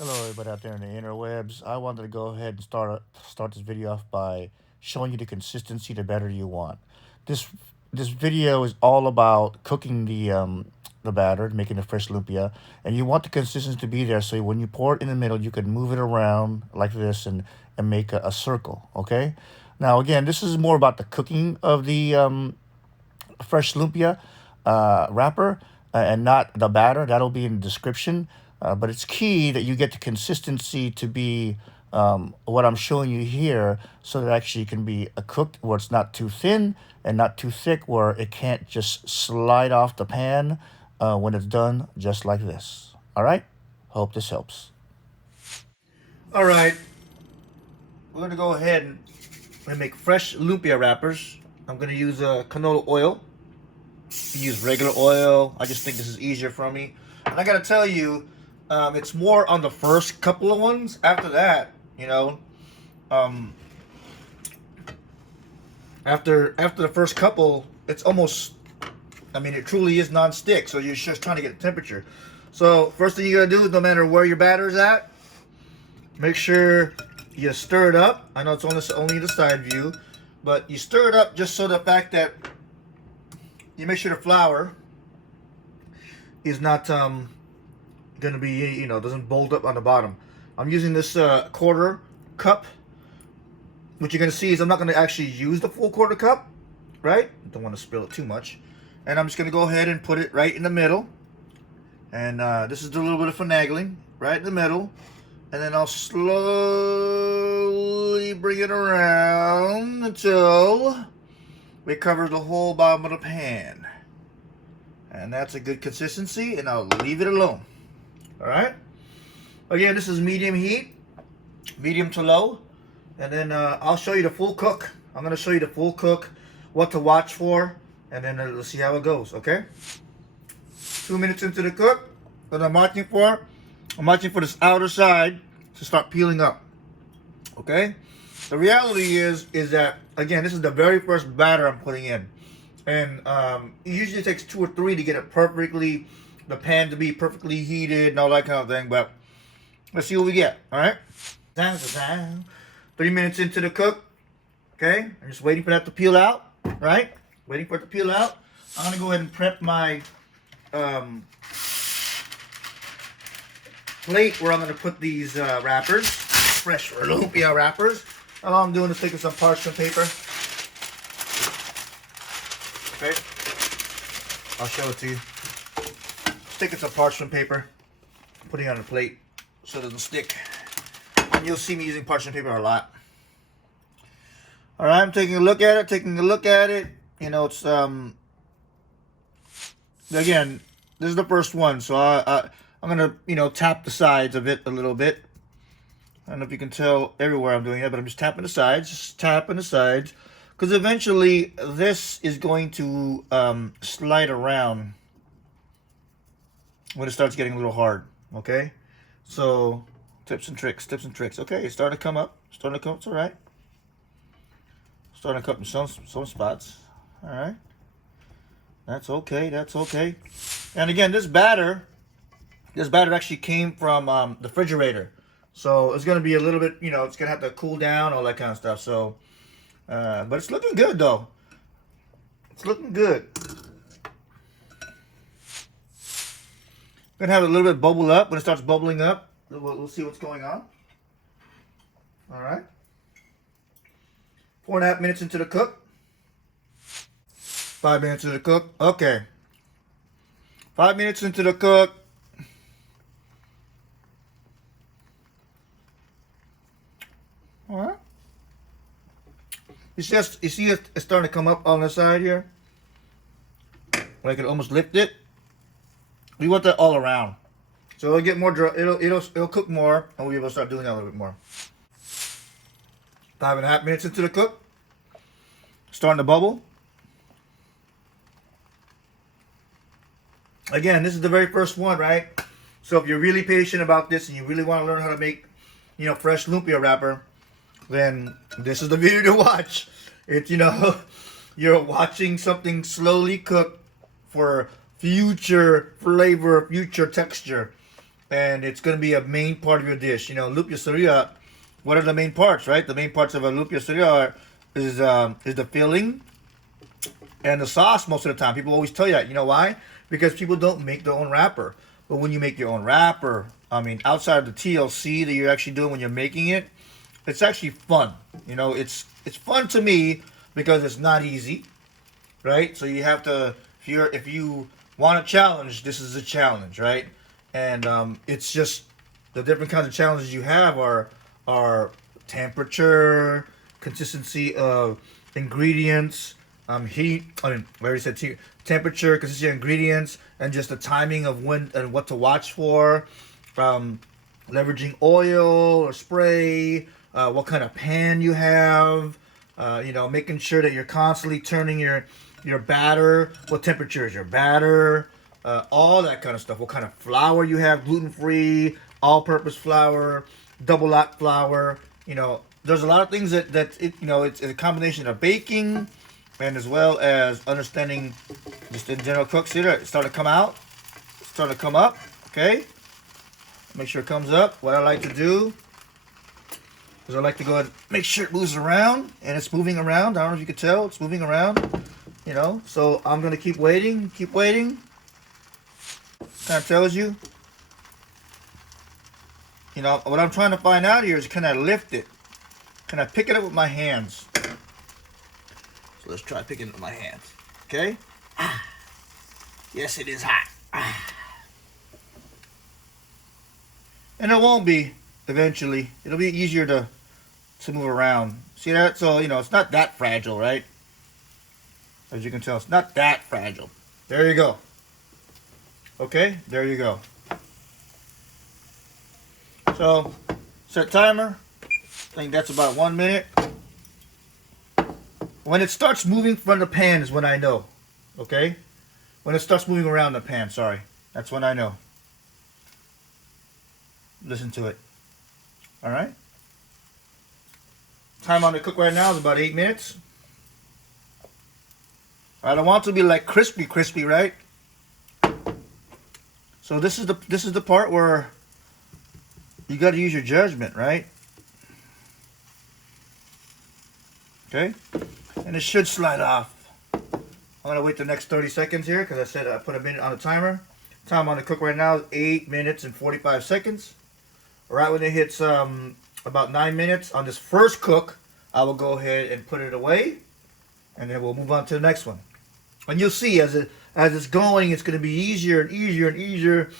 Hello, everybody out there in the interwebs. I wanted to go ahead and start this video off by showing you the consistency, the better you want. This this video is all about cooking the batter, making a fresh lumpia, and you want the consistency to be there. So when you pour it in the middle, you can move it around like this and make a circle. Okay. Now again, this is more about the cooking of the fresh lumpia wrapper and not the batter. That'll be in the description. But it's key that you get the consistency to be what I'm showing you here so that actually can be cooked where it's not too thin and not too thick where it can't just slide off the pan when it's done just like this. All right? Hope this helps. All right. We're going to go ahead and make fresh lumpia wrappers. I'm going to use canola oil. Use regular oil. I just think this is easier for me. And I gotta tell you, it's more on the first couple of ones. After that, after the first couple, it's almost, it truly is non-stick. So you're just trying to get the temperature. So first thing you gotta do is, no matter where your batter is at, make sure you stir it up. I know it's only the side view, but you stir it up just so the fact that you make sure the flour is not going to be, doesn't bulge up on the bottom. I'm using this quarter cup. What you're going to see is I'm not going to actually use the full quarter cup, right? Don't want to spill it too much. And I'm just going to go ahead and put it right in the middle. And this is a little bit of finagling right in the middle. And then I'll slowly bring it around until it covers the whole bottom of the pan. And that's a good consistency, and I'll leave it alone. Alright? Again, this is medium heat, medium to low. And then I'll show you the full cook. I'm going to show you the full cook, what to watch for, and then let's see how it goes, okay? 2 minutes into the cook, what I'm watching for this outer side to start peeling up, okay? The reality is that, again, this is the very first batter I'm putting in. And it usually takes 2 or 3 to get it perfectly, the pan to be perfectly heated and all that kind of thing. But let's see what we get, all right? 3 minutes into the cook, okay? I'm just waiting for that to peel out, right? Waiting for it to peel out. I'm going to go ahead and prep my plate where I'm going to put these wrappers, fresh lumpia wrappers. All I'm doing is taking some parchment paper. Okay, I'll show it to you. Just taking some parchment paper, putting it on the plate so it doesn't stick. And you'll see me using parchment paper a lot. All right, I'm taking a look at it. It's again, this is the first one, so I'm gonna tap the sides of it a little bit. I don't know if you can tell everywhere I'm doing it, but I'm just tapping the sides, because eventually this is going to slide around when it starts getting a little hard, okay? So, tips and tricks. Okay, it's starting to come up, it's all right. Starting to come up in some spots, all right? That's okay. And again, this batter actually came from the refrigerator. So it's going to be a little bit, it's going to have to cool down, all that kind of stuff. So, but it's looking good, though. It's looking good. Going to have a little bit bubble up. When it starts bubbling up, we'll see what's going on. All right. 4.5 minutes into the cook. 5 minutes into the cook. Okay. 5 minutes into the cook. All right. You see it's starting to come up on the side here. Like it almost lift it. We want that all around, so it'll get more dry. It'll cook more, and we'll be able to start doing that a little bit more. 5.5 minutes into the cook. Starting to bubble. Again, this is the very first one, right? So if you're really patient about this and you really want to learn how to make, fresh lumpia wrapper, then this is the video to watch. It's, you're watching something slowly cook for future flavor, future texture. and it's going to be a main part of your dish. You know, lumpia sariwa. What are the main parts, right? The main parts of a lumpia sariwa is the filling and the sauce most of the time. People always tell you that. You know why? Because people don't make their own wrapper. But when you make your own wrapper, I mean, outside of the TLC that you're actually doing when you're making it, it's actually fun. You know, it's fun to me because it's not easy, right? So you have to, if you want a challenge, this is a challenge, right? And it's just the different kinds of challenges you have are temperature, consistency of ingredients, heat. I mean, I already said temperature, consistency of ingredients, and just the timing of when and what to watch for. Leveraging oil or spray, what kind of pan you have. You know, making sure that you're constantly turning your batter. What temperature is your batter? All that kind of stuff. What kind of flour you have, gluten-free, all-purpose flour, double lot flour. You know, there's a lot of things that you know, it's a combination of baking and as well as understanding just in general cook. See there, it's starting to come out. It's starting to come up. Okay. Make sure it comes up. What I like to do is I like to go ahead and make sure it moves around, and it's moving around. I don't know if you can tell, it's moving around. You know, so I'm gonna keep waiting, keep waiting. Kind of tells you. You know, what I'm trying to find out here is can I lift it? Can I pick it up with my hands? So let's try picking it with my hands. Okay? Ah. Yes, it is hot. Ah. And it won't be eventually. It'll be easier to move around. See that? So, you know, it's not that fragile, right? As you can tell, it's not that fragile. There you go. Okay, there you go. So, set timer. I think that's about 1 minute. When it starts moving from the pan is when I know. Okay? When it starts moving around the pan, sorry. That's when I know. Listen to it. Alright? Time on the cook right now is about 8 minutes. I don't want it to be like crispy, right? So this is the part where you got to use your judgment, right? Okay? And it should slide off. I'm going to wait the next 30 seconds here because I said I put a minute on the timer. Time on the cook right now is 8 minutes and 45 seconds. Right when it hits about 9 minutes on this first cook, I will go ahead and put it away, and then we'll move on to the next one. And you'll see as it's going, it's going to be easier and easier and easier.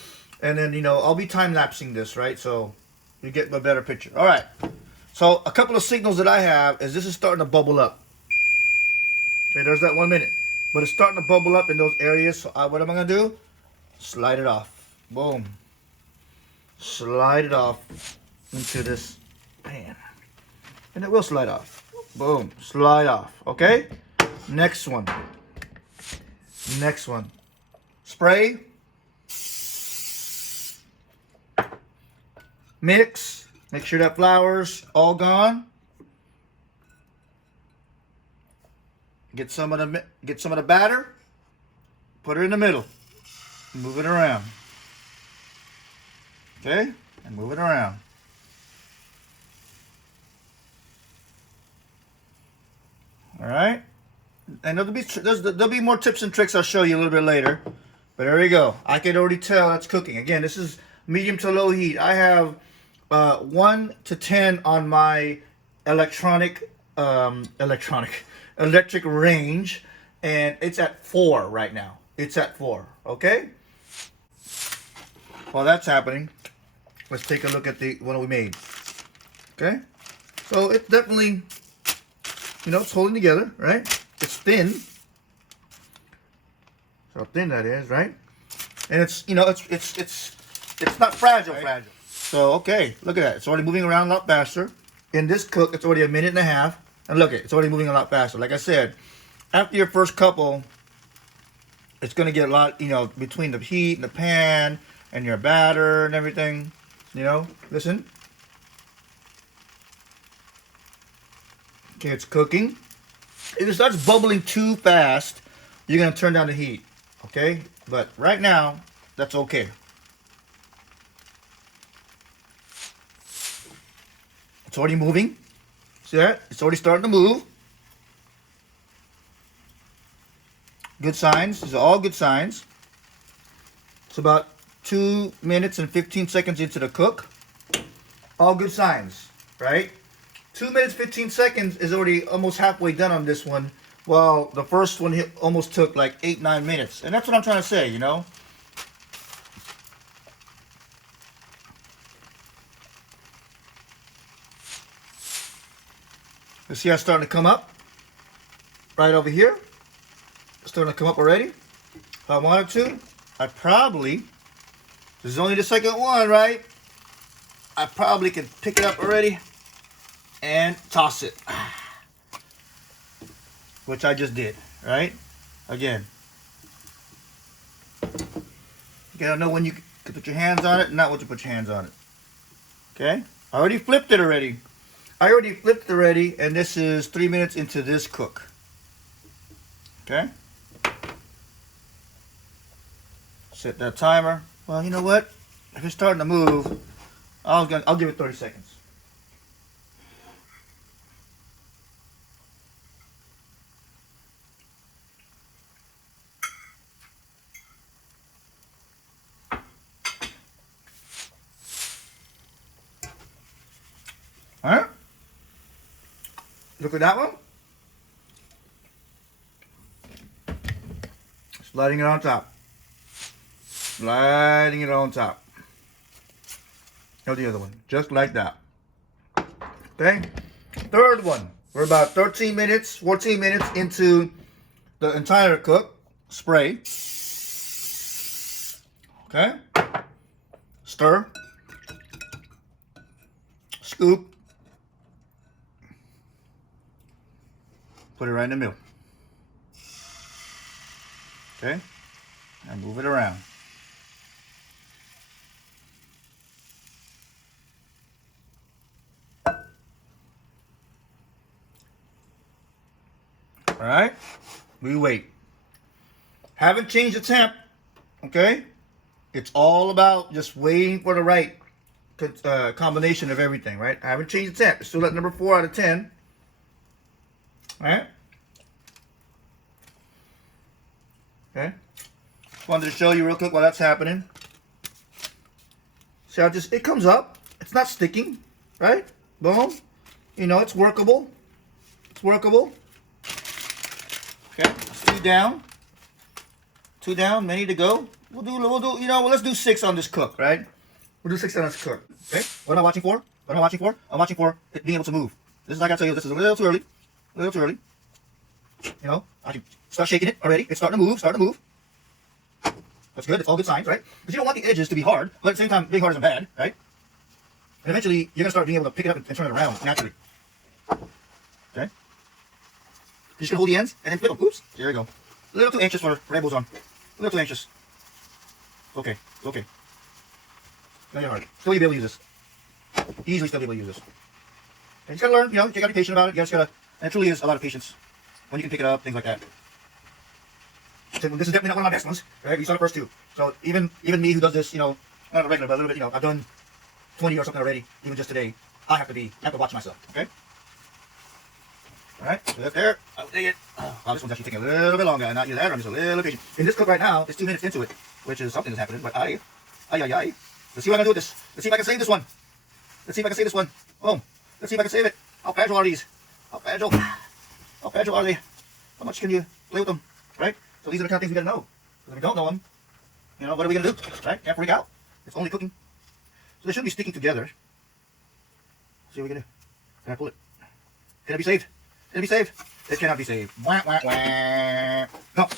And then, you know, I'll be time-lapsing this, right? So you get a better picture. All right. So a couple of signals that I have is this is starting to bubble up. Okay, there's that 1 minute. But it's starting to bubble up in those areas. So what am I going to do? Slide it off. Boom. Slide it off into this pan. And it will slide off. Boom. Slide off. Okay? Next one. Next one. Spray. Mix. Make sure that flour's all gone. Get some of the batter. Put it in the middle. Move it around. Okay? And move it around. Alright? And there'll be more tips and tricks I'll show you a little bit later. But there you go. I can already tell that's cooking. Again, this is medium to low heat. I have 1 to 10 on my electric range. And it's at 4 right now. It's at 4. Okay? While that's happening, let's take a look at the one we made. Okay? So it's definitely, you know, it's holding together, right? It's thin. So thin that is, right? And it's, you know, it's not fragile, right? Fragile. So okay, look at that. It's already moving around a lot faster. In this cook, it's already 1.5 minutes. And look, it's already moving a lot faster. Like I said, after your first couple, it's gonna get a lot, you know, between the heat and the pan and your batter and everything. You know, listen. Okay, it's cooking. If it starts bubbling too fast, you're going to turn down the heat. Okay? But right now, that's okay. It's already moving. See that? It's already starting to move. Good signs. These are all good signs. It's about 2 minutes and 15 seconds into the cook. All good signs, right? 2 minutes, 15 seconds is already almost halfway done on this one, while the first one almost took like 8, 9 minutes. And that's what I'm trying to say, you know? Let's see how it's starting to come up. Right over here. It's starting to come up already. If I wanted to, I probably, this is only the second one, right? I probably could pick it up already and toss it. Which I just did, right? Again. You gotta know when you can put your hands on it and not when you put your hands on it. Okay? I already flipped it already. And this is 3 minutes into this cook. Okay? Set that timer. Well, you know what? If it's starting to move, I'll give it 30 seconds. All right? Look at that one. Sliding it on top. Sliding it on top. Now the other one. Just like that. Okay? Third one. We're about 13 minutes, 14 minutes into the entire cook. Spray. Okay? Stir. Scoop. Put it right in the middle. Okay? And move it around. All right? We wait. Haven't changed the temp. Okay? It's all about just waiting for the right combination of everything, right? I haven't changed the temp. It's still at number 4 out of 10. All right? Okay? Just wanted to show you real quick while that's happening. See how it comes up. It's not sticking, right? Boom. You know, it's workable. It's workable. Okay, it's 2 down. 2 down, many to go. We'll do, you know, let's do 6 on this cook, right? We'll do 6 on this cook. Okay? What am I watching for? What am I watching for? I'm watching for it being able to move. This is, like I tell you, this is a little too early. A little too early. You know, I should start shaking it already. It's starting to move, That's good. It's all good signs, right? Because you don't want the edges to be hard, but at the same time, being hard isn't bad, right? And eventually, you're going to start being able to pick it up and turn it around naturally. Okay? You're just going to hold the ends and then flip them. Oops. There you go. A little too anxious for Rebels on. A little too anxious. Okay. It's okay. Not hard. Still you'll be able to use this. Easily still be able to use this. And you just got to learn, you know, you got to be patient about it. You just got to, and it truly is a lot of patience when you can pick it up, things like that. So this is definitely not one of my best ones, right? You saw the first 2. So even me who does this, you know, not a regular, but a little bit, you know, I've done 20 or something already, even just today. I have to watch myself, okay? All right, so that's there. I'll take it. Oh, this one's actually taking a little bit longer, and not either that, I'm just a little patient. In this cook right now, it's 2 minutes into it, which is something that's happening, but Let's see what I can do with this. Let's see if I can save this one. Boom. Let's see if I can save it. How fragile are these? How fragile are they? How much can you play with them, right? So these are the kind of things we gotta know. Because if we don't know them, you know, what are we gonna do, right? Can't freak out. It's only cooking. So they should be sticking together. Let's see what we can do. Can I pull it? Can it be saved? Can it be saved? It cannot be saved. Wah, wah, wah. No.